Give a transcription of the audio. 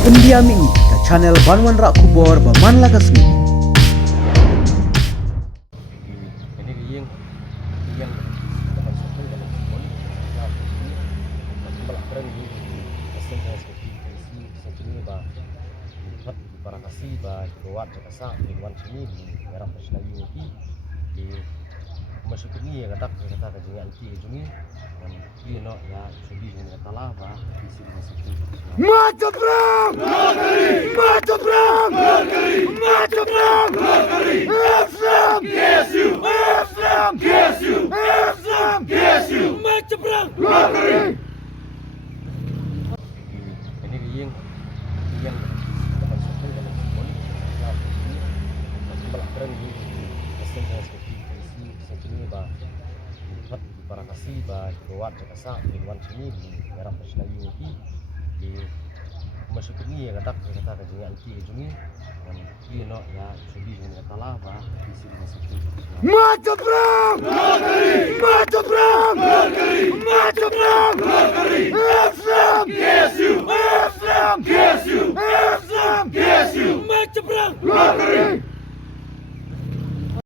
Pendiami ke channel Banwan Rak Kubor Baman Lagasmi. Ini yang dapat satu dalam pon malah keren ini asal saya seperti satu ini bah empat para kasih bah kuat kasa minuman sini di merah Selagi di masuk ini yang kata kajian anti jumi dan ini no ya sudah yang kata lah bah di sini Mata perang! Mata perang! Mata perang! Islam! KSU! Islam! KSU! Islam! KSU! Mata perang! Ini yang dapat satu dalam pon malah keren ini asal saya seperti satu ini bah empat para kasih bah kuat kasa minuman sini di merah Selagi di masuk ini yang kata kajian anti jumi dan ini no ya sudah yang kata lah bah di sini Mata perang! Mata